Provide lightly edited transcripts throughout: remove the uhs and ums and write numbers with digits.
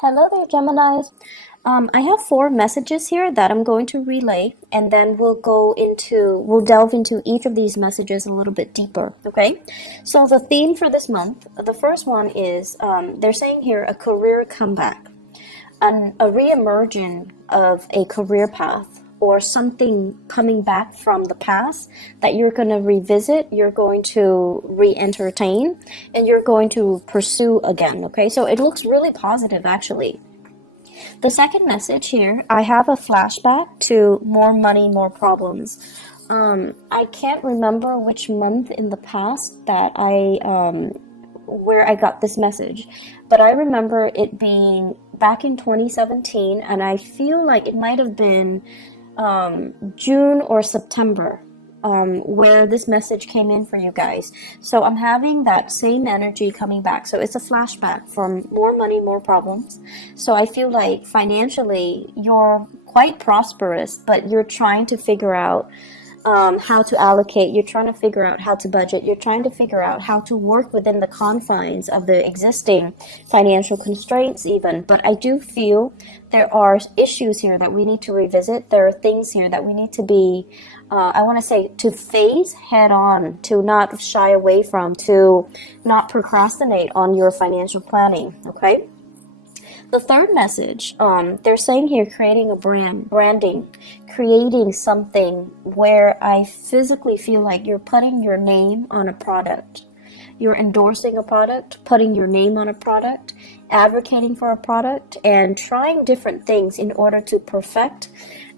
Hello there, Geminis. I have four messages here that I'm going to relay, and then we'll delve into each of these messages a little bit deeper, okay? So the theme for this month, the first one is, they're saying here, a career comeback, a re-emerging of a career path, or something coming back from the past that you're going to revisit, you're going to re-entertain, and you're going to pursue again, okay? So it looks really positive, actually. The second message here, I have a flashback to more money, more problems. I can't remember which month in the past that where I got this message, but I remember it being back in 2017, and I feel like it might have been June or September, where this message came in for you guys. So I'm having that same energy coming back. So it's a flashback from more money, more problems. So I feel like financially you're quite prosperous, but you're trying to figure out how to allocate, you're trying to figure out how to budget, you're trying to figure out how to work within the confines of the existing financial constraints even. But I do feel there are issues here that we need to revisit. There are things here that we need to be, I want to say, to face head on, to not shy away from, to not procrastinate on your financial planning, okay? The third message, they're saying here, creating a branding, creating something where I physically feel like you're putting your name on a product. You're endorsing a product, putting your name on a product, advocating for a product, and trying different things in order to perfect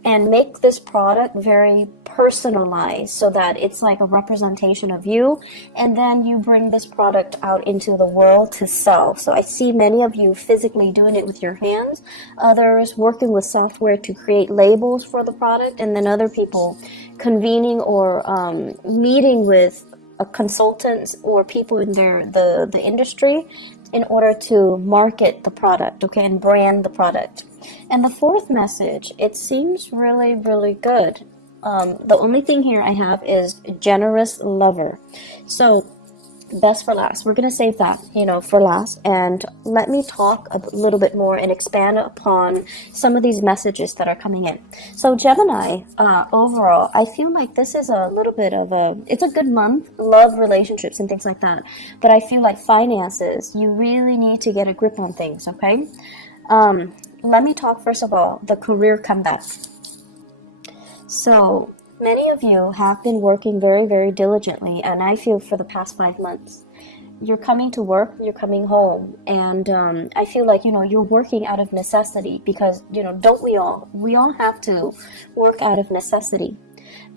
and make this product very personalized so that it's like a representation of you, and then you bring this product out into the world to sell. So I see many of you physically doing it with your hands, others working with software to create labels for the product, and then other people convening or meeting with consultants or people in the industry in order to market the product, okay, and brand the product. And the fourth message, it seems really, really good. The only thing here I have is generous lover. So best for last. We're going to save that, for last. And let me talk a little bit more and expand upon some of these messages that are coming in. So Gemini, overall, I feel like this is a little bit of it's a good month, love, relationships, and things like that. But I feel like finances, you really need to get a grip on things, okay? Let me talk first of all, the career comeback. So many of you have been working very, very diligently, and I feel for the past 5 months. You're coming to work, you're coming home, and I feel like, you're working out of necessity because, don't we all? We all have to work out of necessity.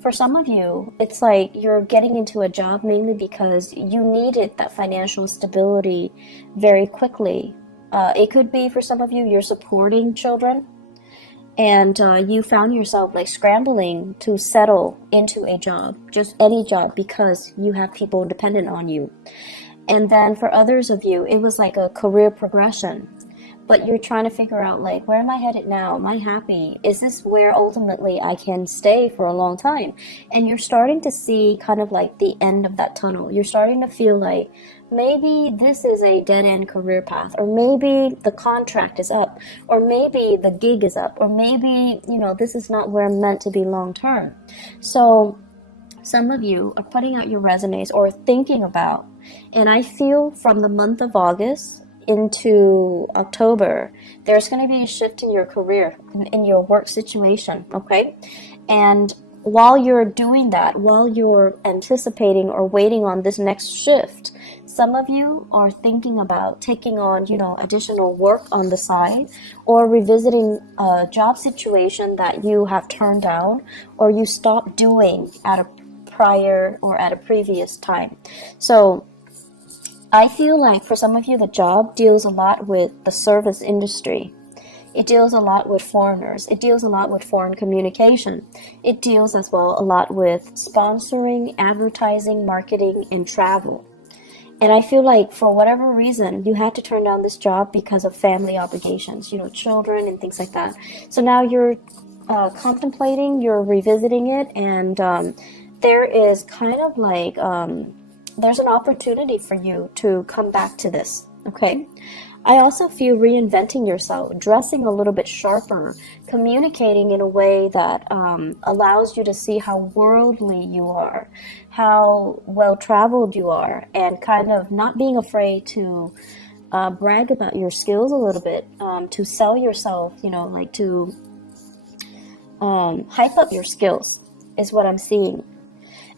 For some of you, it's like you're getting into a job mainly because you needed that financial stability very quickly. It could be for some of you, you're supporting children, and you found yourself like scrambling to settle into a job, just any job, because you have people dependent on you. And then for others of you, it was like a career progression, but you're trying to figure out, like, where am I headed now? Am I happy? Is this where ultimately I can stay for a long time? And you're starting to see kind of like the end of that tunnel. You're starting to feel like maybe this is a dead-end career path, or maybe the contract is up, or maybe the gig is up, or maybe, this is not where I'm meant to be long-term. So some of you are putting out your resumes or thinking about, and I feel from the month of August into October, there's going to be a shift in your career, in your work situation, okay? And while you're doing that, while you're anticipating or waiting on this next shift, some of you are thinking about taking on, additional work on the side, or revisiting a job situation that you have turned down or you stopped doing at a prior or at a previous time. So I feel like for some of you, the job deals a lot with the service industry. It deals a lot with foreigners. It deals a lot with foreign communication. It deals as well a lot with sponsoring, advertising, marketing, and travel. And I feel like for whatever reason, you had to turn down this job because of family obligations, children and things like that. So now you're contemplating, you're revisiting it, and there is kind of like, there's an opportunity for you to come back to this, okay? I also feel reinventing yourself, dressing a little bit sharper, communicating in a way that allows you to see how worldly you are, how well traveled you are, and kind of not being afraid to brag about your skills a little bit, to sell yourself, you know, like to hype up your skills is what I'm seeing.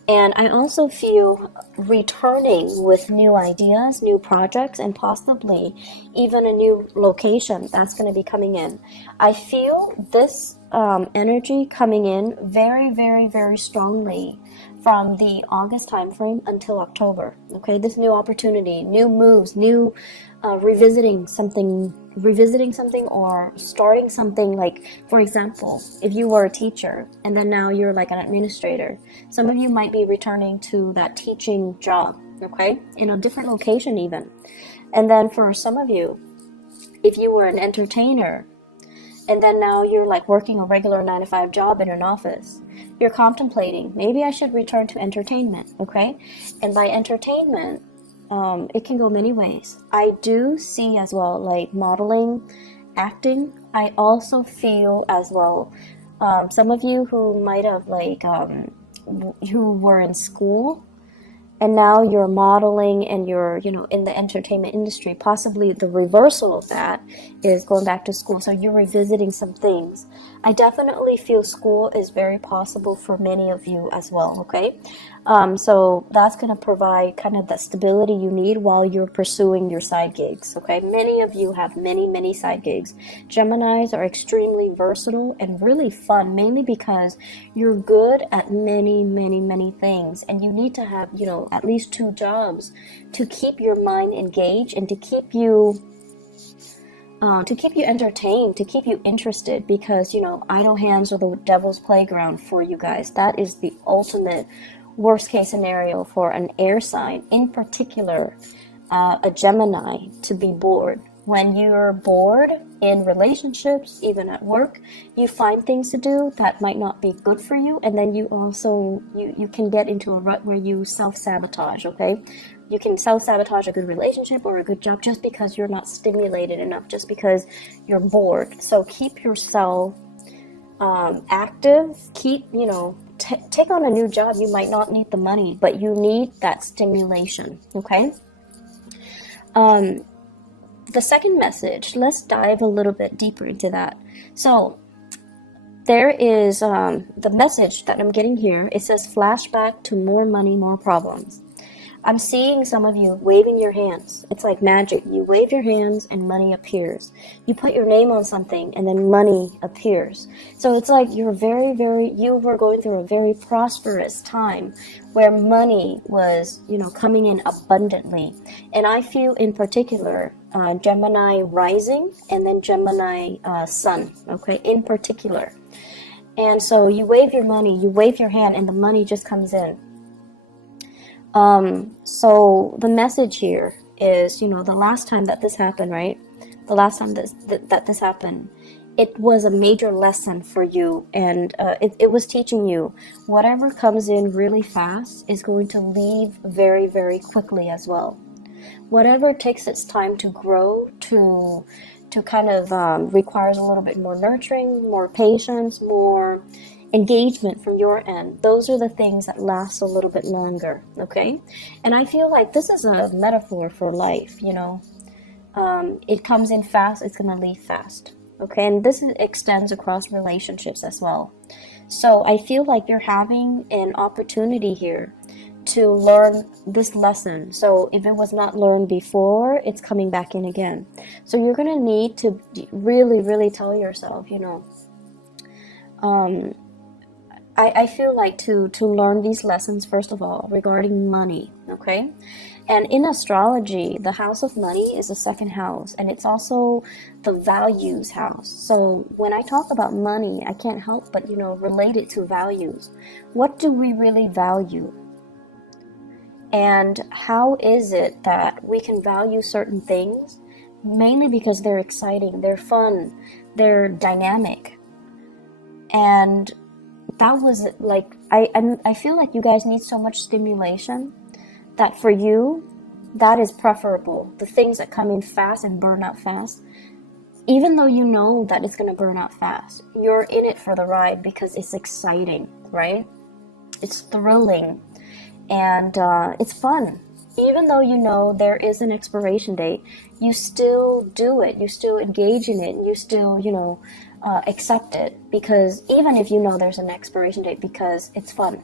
And I also feel returning with new ideas, new projects, and possibly even a new location that's going to be coming in. I feel this energy coming in very, very, very strongly from the August timeframe until October. Okay, this new opportunity, new moves, new revisiting something or starting something. Like, for example, if you were a teacher and then now you're like an administrator, some of you might be returning to that teaching job, okay, in a different location even. And then for some of you, if you were an entertainer and then now you're like working a regular 9 to 5 job in an office, you're contemplating, maybe I should return to entertainment, okay? And by entertainment, it can go many ways. I do see as well, like modeling, acting. I also feel as well, some of you who might have like, who were in school and now you're modeling and you're, you know, in the entertainment industry. Possibly the reversal of that is going back to school. So you're revisiting some things. I definitely feel school is very possible for many of you as well, okay? So that's going to provide kind of that stability you need while you're pursuing your side gigs, okay? Many of you have many side gigs. Geminis are extremely versatile and really fun, mainly because you're good at many things, and you need to have, you know, at least 2 jobs to keep your mind engaged and to keep you entertained, to keep you interested, because, you know, idle hands are the devil's playground for you guys. That is the ultimate worst case scenario for an air sign, in particular, a Gemini, to be bored. When you're bored in relationships, even at work, you find things to do that might not be good for you, and then you also, you can get into a rut where you self-sabotage, okay? You can self-sabotage a good relationship or a good job just because you're not stimulated enough, just because you're bored. So keep yourself active. Keep, you know, take on a new job. You might not need the money, but you need that stimulation, okay? The second message, let's dive a little bit deeper into that. So there is the message that I'm getting here. It says flashback to more money, more problems. I'm seeing some of you waving your hands. It's like magic. You wave your hands and money appears. You put your name on something and then money appears. So it's like you're you were going through a very prosperous time where money was, you know, coming in abundantly. And I feel in particular, Gemini rising and then Gemini sun, okay, in particular. And so you wave your money, you wave your hand, and the money just comes in. So the message here is, you know, the last time that this happened, right? The last time that this happened, it was a major lesson for you, and it was teaching you whatever comes in really fast is going to leave very quickly as well. Whatever takes its time to grow, to kind of requires a little bit more nurturing, more patience, more engagement from your end. Those are the things that last a little bit longer, okay? And I feel like this is a metaphor for life, you know. It comes in fast, it's going to leave fast, okay? And this extends across relationships as well. So I feel like you're having an opportunity here to learn this lesson. So if it was not learned before, it's coming back in again. So you're going to need to really tell yourself, you know, I feel like to learn these lessons, first of all, regarding money, okay? And in astrology, the house of money is the second house, and it's also the values house. So when I talk about money, I can't help but, you know, relate it to values. What do we really value? And how is it that we can value certain things? Mainly because they're exciting, they're fun, they're dynamic. And that was like, I feel like you guys need so much stimulation that for you, That is preferable. The things that come in fast and burn out fast, even though you know that it's going to burn out fast, you're in it for the ride because it's exciting, right? It's thrilling, and it's fun. Even though you know there is an expiration date, you still do it. You still engage in it. You still, accept it, because even if you know there's an expiration date, because it's fun.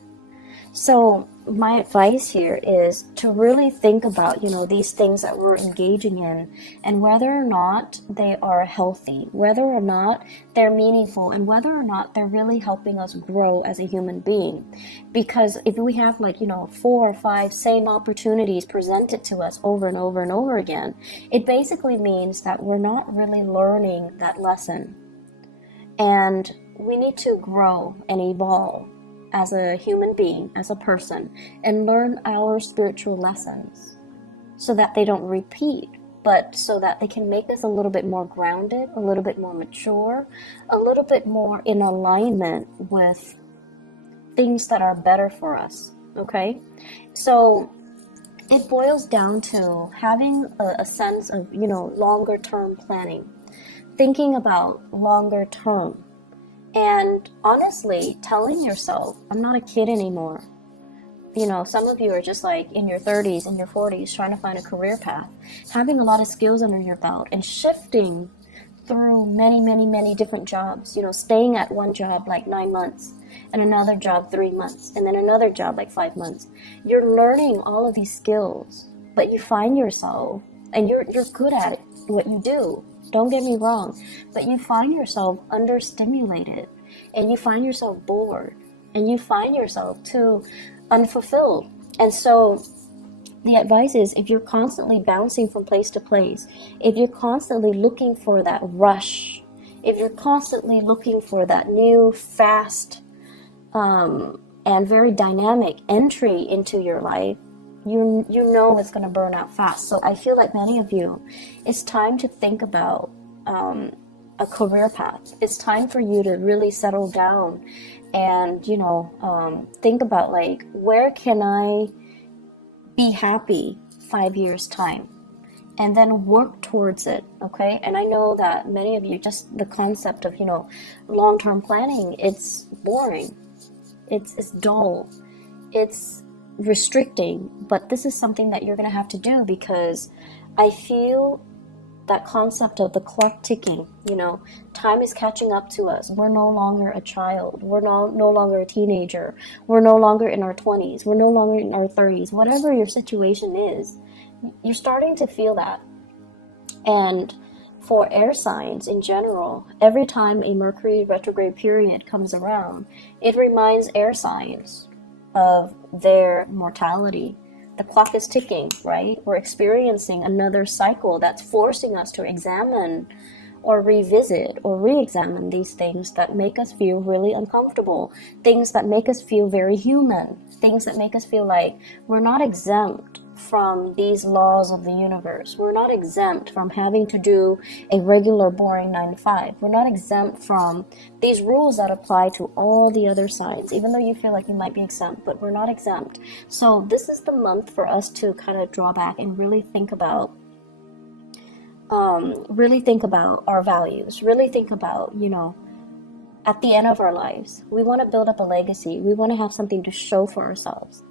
So my advice here is to really think about, these things that we're engaging in, and whether or not they are healthy, whether or not they're meaningful, and whether or not they're really helping us grow as a human being. Because if we have 4 or 5 same opportunities presented to us over and over and over again, it basically means that we're not really learning that lesson. And we need to grow and evolve as a human being, as a person, and learn our spiritual lessons so that they don't repeat, but so that they can make us a little bit more grounded, a little bit more mature, a little bit more in alignment with things that are better for us, okay? So it boils down to having a sense of, longer term planning, thinking about longer term. And honestly, telling yourself, I'm not a kid anymore. Some of you are just in your 30s and your 40s trying to find a career path, having a lot of skills under your belt and shifting through many, many, many different jobs, staying at one job 9 months and another job 3 months and then another job 5 months. You're learning all of these skills, but you find yourself, and you're good at it, what you do. Don't get me wrong, but you find yourself understimulated, and you find yourself bored, and you find yourself too unfulfilled. And so the advice is, if you're constantly bouncing from place to place, if you're constantly looking for that rush, if you're constantly looking for that new, fast, and very dynamic entry into your life, you know it's going to burn out fast. So I feel like many of you, it's time to think about a career path. It's time for you to really settle down and think about where can I be happy 5 years time, and then work towards it. Okay. And I know that many of you, just the concept of long-term planning, it's boring, it's dull, it's restricting, but this is something that you're going to have to do, because I feel that concept of the clock ticking, time is catching up to us. We're no longer a child. We're no longer a teenager. We're no longer in our 20s. We're no longer in our 30s. Whatever your situation is, you're starting to feel that. And for air signs in general, every time a Mercury retrograde period comes around, it reminds air signs of their mortality. The clock is ticking, right? We're experiencing another cycle that's forcing us to examine or revisit or re-examine these things that make us feel really uncomfortable, things that make us feel very human, things that make us feel like we're not exempt from these laws of the universe. We're not exempt from having to do a regular boring 9 to 5. We're not exempt from these rules that apply to all the other signs, even though you feel like you might be exempt, but we're not exempt. So this is the month for us to kind of draw back and really think about our values, really think about, at the end of our lives, we want to build up a legacy. We want to have something to show for ourselves.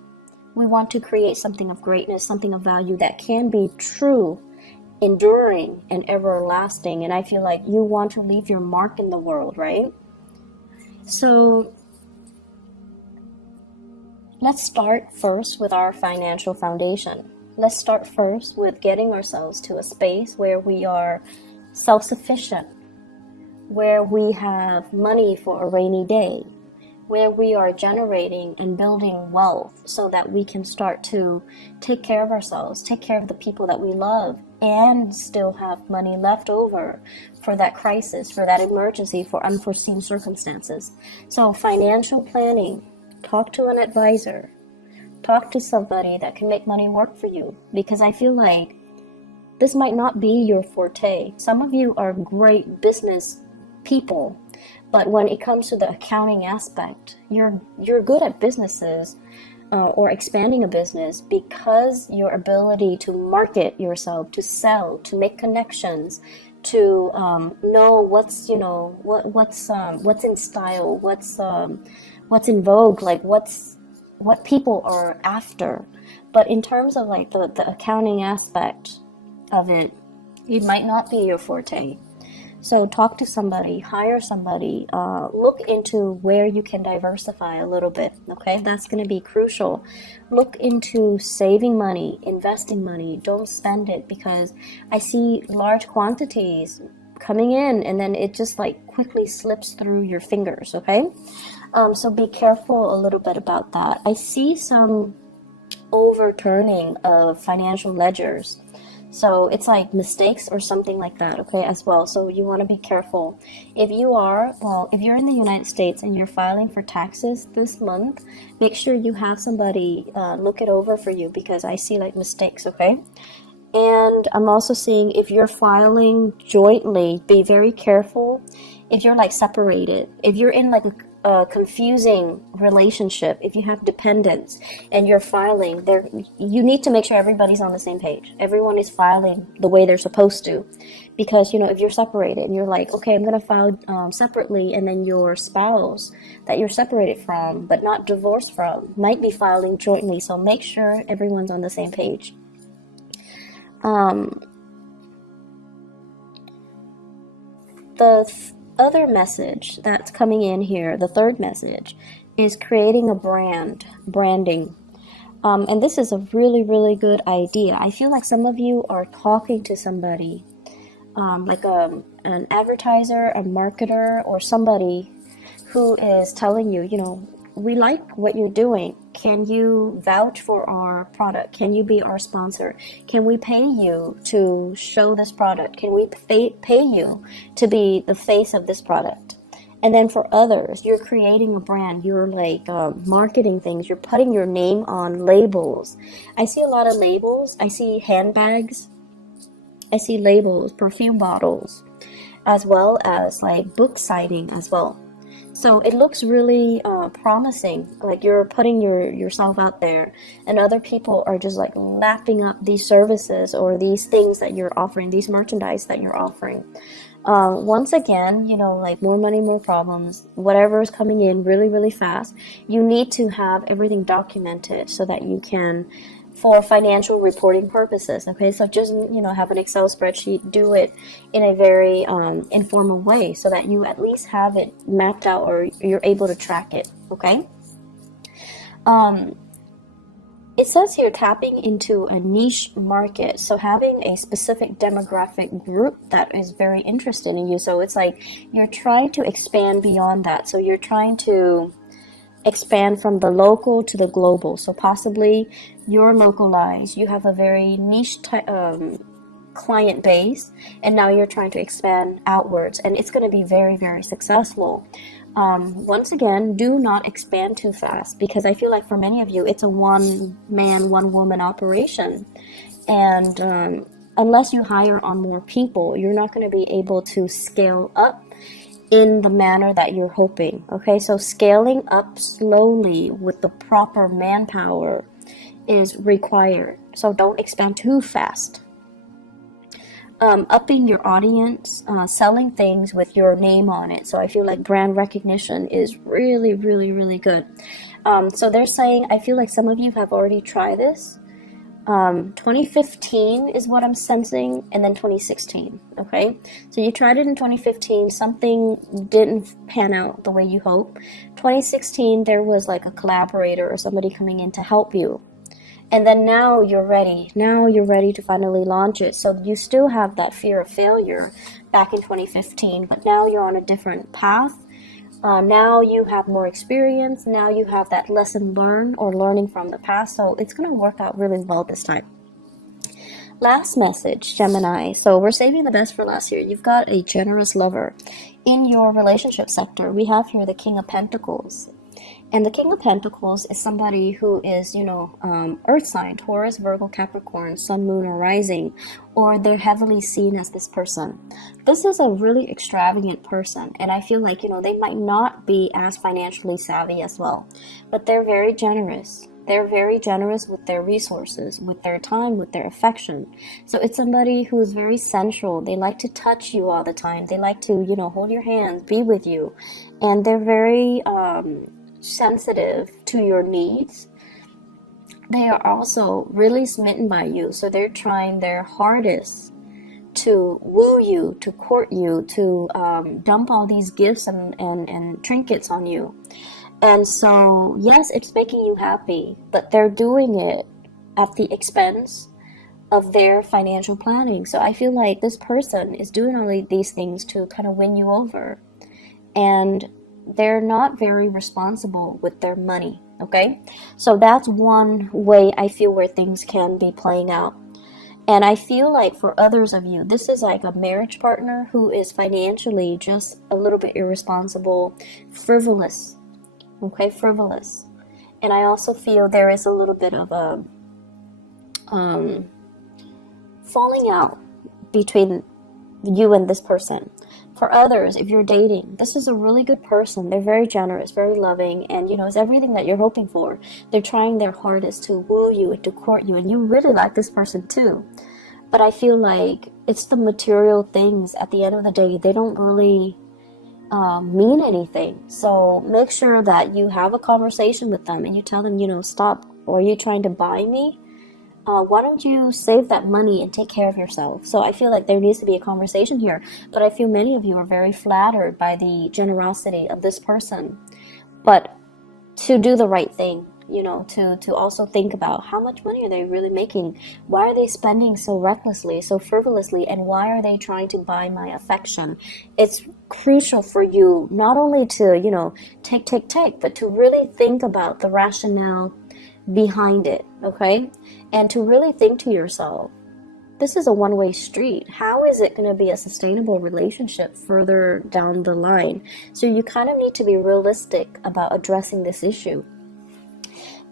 We want to create something of greatness, something of value that can be true, enduring, and everlasting. And I feel like you want to leave your mark in the world, right? So let's start first with our financial foundation. Let's start first with getting ourselves to a space where we are self-sufficient, where we have money for a rainy day, where we are generating and building wealth so that we can start to take care of ourselves, take care of the people that we love, and still have money left over for that crisis, for that emergency, for unforeseen circumstances. So financial planning, talk to an advisor, talk to somebody that can make money work for you, because I feel like this might not be your forte. Some of you are great business people, but when it comes to the accounting aspect, you're good at businesses, or expanding a business because your ability to market yourself, to sell, to make connections, to know what's what's in style, what's in vogue, like what people are after. But in terms of like the accounting aspect of it, it might not be your forte. So talk to somebody, hire somebody, look into where you can diversify a little bit, okay? That's going to be crucial. Look into saving money, investing money. Don't spend it, because I see large quantities coming in and then it just like quickly slips through your fingers, okay? So be careful a little bit about that. I see some overturning of financial ledgers. So it's like mistakes or something like that, okay, as well. So you want to be careful. If you're in the United States and you're filing for taxes this month, make sure you have somebody look it over for you, because I see like mistakes, okay? And I'm also seeing if you're filing jointly, be very careful if you're like separated. If you're in like a confusing relationship, if you have dependents and you're filing there, you need to make sure everybody's on the same page. Everyone is filing the way they're supposed to, because if you're separated and you're like, okay, I'm gonna file separately, and then your spouse that you're separated from but not divorced from might be filing jointly. So make sure everyone's on the same page. The other message that's coming in here, the third message, is creating a branding. And this is a really, really good idea. I feel like some of you are talking to somebody, like an advertiser, a marketer, or somebody who is telling you, we like what you're doing. Can you vouch for our product? Can you be our sponsor? Can we pay you to show this product? Can we pay you to be the face of this product? And then for others, you're creating a brand. You're like marketing things. You're putting your name on labels. I see a lot of labels. I see handbags. I see labels, perfume bottles, as well as like book signing as well. So it looks really promising, like you're putting yourself out there, and other people are just like lapping up these services or these things that you're offering, these merchandise that you're offering. Once again, like more money, more problems, whatever is coming in really, really fast, you need to have everything documented so that you can, for financial reporting purposes, okay? So just, have an Excel spreadsheet, do it in a very informal way so that you at least have it mapped out or you're able to track it, okay? It says here tapping into a niche market, so having a specific demographic group that is very interested in you. So it's like you're trying to expand beyond that. So you're trying to expand from the local to the global. So possibly you're localized, you have a very niche client base, and now you're trying to expand outwards, and it's going to be very, very successful. Once again, do not expand too fast, because I feel like for many of you it's a one man, one woman operation, and unless you hire on more people, you're not going to be able to scale up in the manner that you're hoping. Okay, so scaling up slowly with the proper manpower is required. So don't expand too fast. Upping your audience, selling things with your name on it. So I feel like brand recognition is really, really, really good. So they're saying, I feel like some of you have already tried this. 2015 is what I'm sensing, and then 2016, okay? So you tried it in 2015, something didn't pan out the way you hope. 2016, there was like a collaborator or somebody coming in to help you. And then now you're ready. Now you're ready to finally launch it. So you still have that fear of failure back in 2015, but now you're on a different path. Now you have more experience. Now you have that lesson learned or learning from the past. So it's going to work out really well this time. Last message, Gemini. So we're saving the best for last here. You've got a generous lover. In your relationship sector, we have here the King of Pentacles. And the King of Pentacles is somebody who is, earth sign, Taurus, Virgo, Capricorn, Sun, Moon, or Rising, or they're heavily seen as this person. This is a really extravagant person, and I feel like, they might not be as financially savvy as well, but they're very generous. they're very generous with their resources, with their time, with their affection. So it's somebody who is very sensual. They like to touch you all the time. They like to, you know, hold your hands, be with you. And they're very sensitive to your needs. They are also really smitten by you. So they're trying their hardest to woo you, to court you, to dump all these gifts and trinkets on you. And so, yes, it's making you happy, but they're doing it at the expense of their financial planning. So I feel like this person is doing all these things to kind of win you over. And they're not very responsible with their money, okay? So that's one way I feel where things can be playing out. And I feel like for others of you, this is like a marriage partner who is financially just a little bit irresponsible, frivolous, okay, frivolous. And I also feel there is a little bit of a falling out between you and this person. For others, if you're dating, this is a really good person. They're very generous, very loving, and you know, it's everything that you're hoping for. They're trying their hardest to woo you and to court you, and you really like this person too. But I feel like it's the material things at the end of the day. They don't really mean anything. So make sure that you have a conversation with them and you tell them, you know, stop. Or are you trying to buy me? Why don't you save that money and take care of yourself? So I feel like there needs to be a conversation here. But I feel many of you are very flattered by the generosity of this person. But to do the right thing, you know, to also think about how much money are they really making? Why are they spending so recklessly, so frivolously? And why are they trying to buy my affection? It's crucial for you not only to, you know, take, but to really think about the rationale behind it, okay? And to really think to yourself, this is a one-way street. How is it going to be a sustainable relationship further down the line? So you kind of need to be realistic about addressing this issue.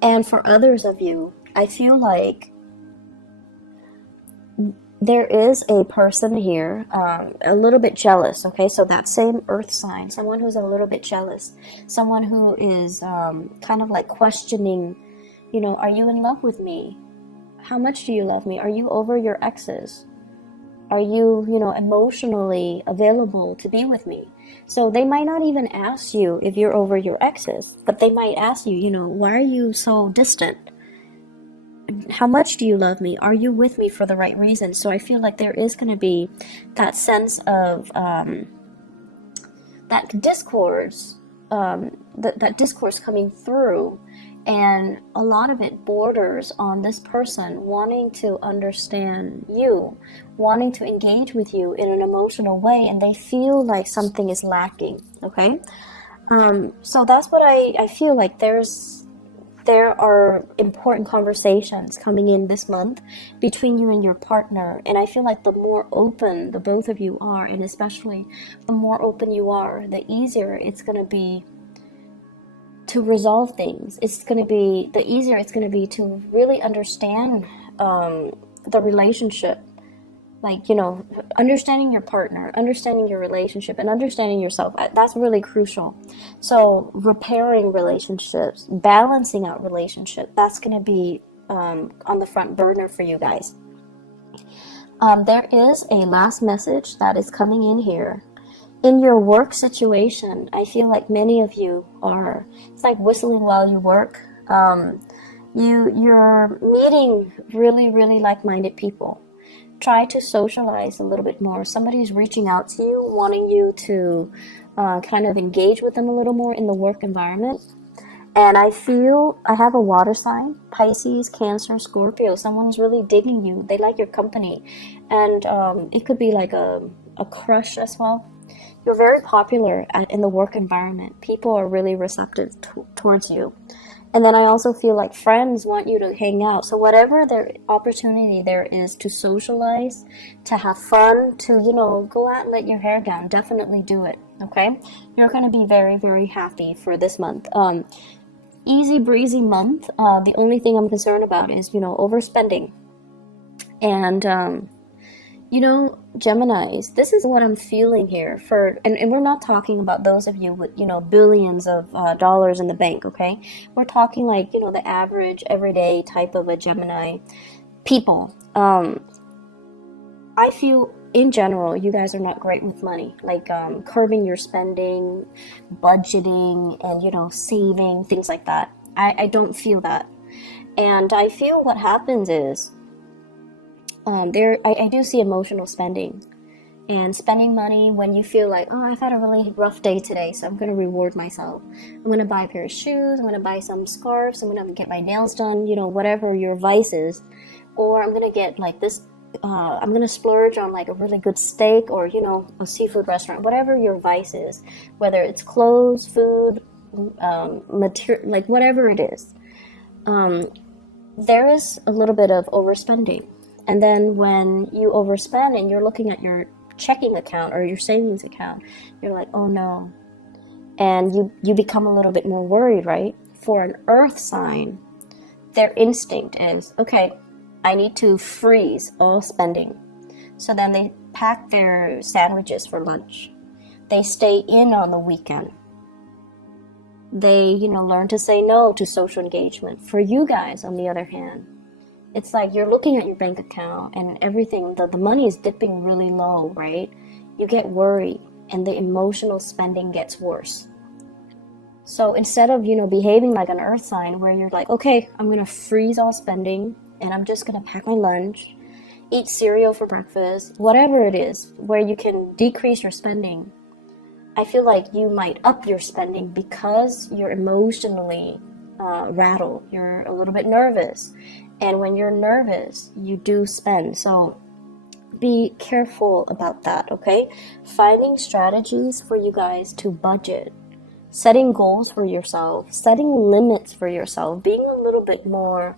And for others of you, I feel like there is a person here, a little bit jealous, okay? So that same earth sign, someone who's a little bit jealous, someone who is kind of like questioning, you know, are you in love with me? How much do you love me? Are you over your exes? Are you, you know, emotionally available to be with me? So they might not even ask you if you're over your exes, but they might ask you, you know, why are you so distant? How much do you love me? Are you with me for the right reason? So I feel like there is going to be that sense of that discourse, that discourse coming through. And a lot of it borders on this person wanting to understand you, wanting to engage with you in an emotional way, and they feel like something is lacking, okay? So that's what I feel like there are important conversations coming in this month between you and your partner. And I feel like the more open the both of you are, and especially the more open you are, the easier it's going to be to resolve things. It's going to be, the easier it's going to be to really understand the relationship. Like, you know, understanding your partner, understanding your relationship, and understanding yourself. That's really crucial. So repairing relationships, balancing out relationships, that's going to be on the front burner for you guys. There is a last message that is coming in here. In your work situation, I feel like many of you are, it's like whistling while you work. You're meeting really, really like-minded people. Try to socialize a little bit more. Somebody's reaching out to you, wanting you to kind of engage with them a little more in the work environment. And I feel I have a water sign, Pisces, Cancer, Scorpio. Someone's really digging you. They like your company. And it could be like a crush as well. You're very popular in the work environment. People are really receptive towards you. And then I also feel like friends want you to hang out. So whatever their opportunity there is to socialize, to have fun, to, you know, go out and let your hair down, definitely do it, okay? You're going to be very, very happy for this month. Easy breezy month. The only thing I'm concerned about is, you know, overspending. And You know, Geminis, this is what I'm feeling here and we're not talking about those of you with, billions of dollars in the bank, okay? We're talking like, the average, everyday type of a Gemini people. I feel in general, you guys are not great with money, like curbing your spending, budgeting, and, saving, things like that. I don't feel that. And I feel what happens is, I do see emotional spending and spending money when you feel like, oh, I've had a really rough day today, so I'm going to reward myself. I'm going to buy a pair of shoes, I'm going to buy some scarves, I'm going to get my nails done, whatever your vice is. Or I'm going to get like this, I'm going to splurge on like a really good steak or, a seafood restaurant, whatever your vice is, whether it's clothes, food, material, like whatever it is. There is a little bit of overspending. And then when you overspend and you're looking at your checking account or your savings account, you're like, oh no. And you become a little bit more worried, right? For an earth sign, their instinct is, okay, I need to freeze all spending. So then they pack their sandwiches for lunch. They stay in on the weekend. They, learn to say no to social engagement. For you guys, on the other hand, it's like you're looking at your bank account and everything, the money is dipping really low, right? You get worried and the emotional spending gets worse. So instead of, behaving like an earth sign where you're like, okay, I'm going to freeze all spending and I'm just going to pack my lunch, eat cereal for breakfast, whatever it is, where you can decrease your spending, I feel like you might up your spending because you're emotionally rattled. You're a little bit nervous. And when you're nervous, you do spend. So be careful about that, okay? Finding strategies for you guys to budget, setting goals for yourself, setting limits for yourself, being a little bit more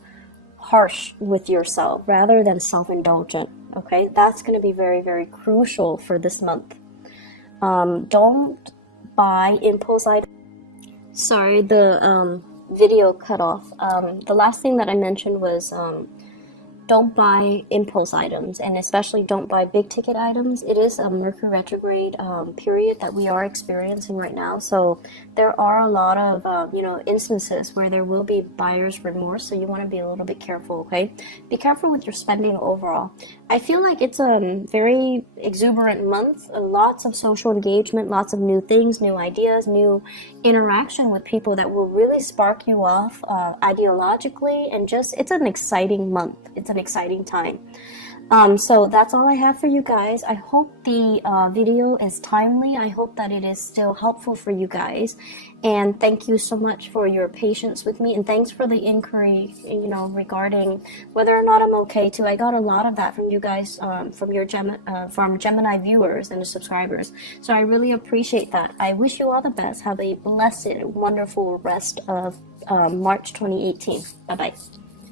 harsh with yourself rather than self-indulgent, okay? That's going to be very, very crucial for this month. Don't buy impulse items. Sorry, the video cut off. The last thing that I mentioned was don't buy impulse items, and especially don't buy big ticket items. It is a Mercury retrograde period that we are experiencing right now, so there are a lot of instances where there will be buyer's remorse, so you want to be a little bit careful, okay? Be careful with your spending overall. I feel like it's a very exuberant month, lots of social engagement, lots of new things, new ideas, new interaction with people that will really spark you off ideologically, and just, it's an exciting month. It's an exciting time. So that's all I have for you guys. I hope the video is timely. I hope that it is still helpful for you guys. And thank you so much for your patience with me. And thanks for the inquiry, regarding whether or not I'm okay too. I got a lot of that from you guys, from Gemini viewers and subscribers. So I really appreciate that. I wish you all the best. Have a blessed, wonderful rest of March 2018. Bye-bye.